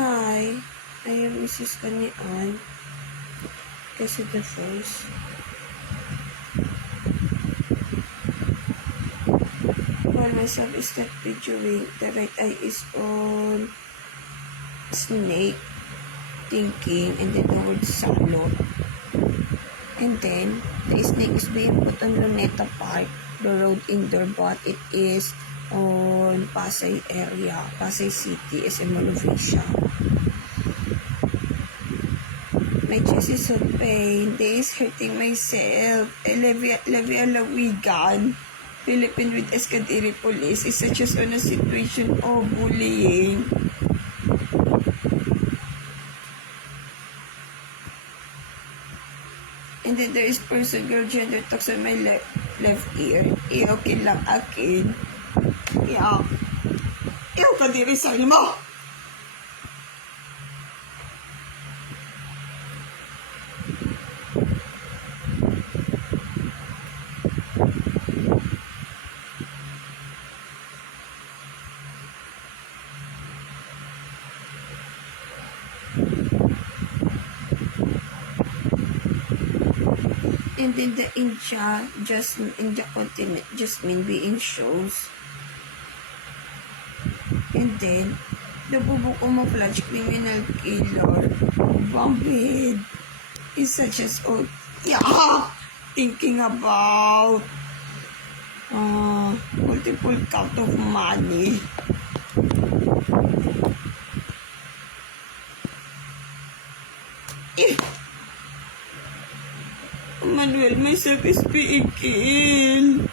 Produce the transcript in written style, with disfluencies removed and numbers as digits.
Hi, I am Mrs. Kanian, kasi the first. While myself is not videoing, the right eye is on snake, thinking, and then the word salot. And then, the snake is being put on Luneta Park, the road indoor, but it is on Pasay area, Pasay City, SM Malovicia. My chest is so pain. This is hurting myself. Levy Alawigan, Philippine with Escadere Police is such as on a situation of bullying. And then there is person girl gender talks on my left ear. Okay lang akin. Iyak ka diri sa mo. And then the India, India continent, Jasmine being shows. And then, the bubuk umaflash criminal killer, Bombhead, is such as, thinking about multiple count of money. Manuel, myself is being killed.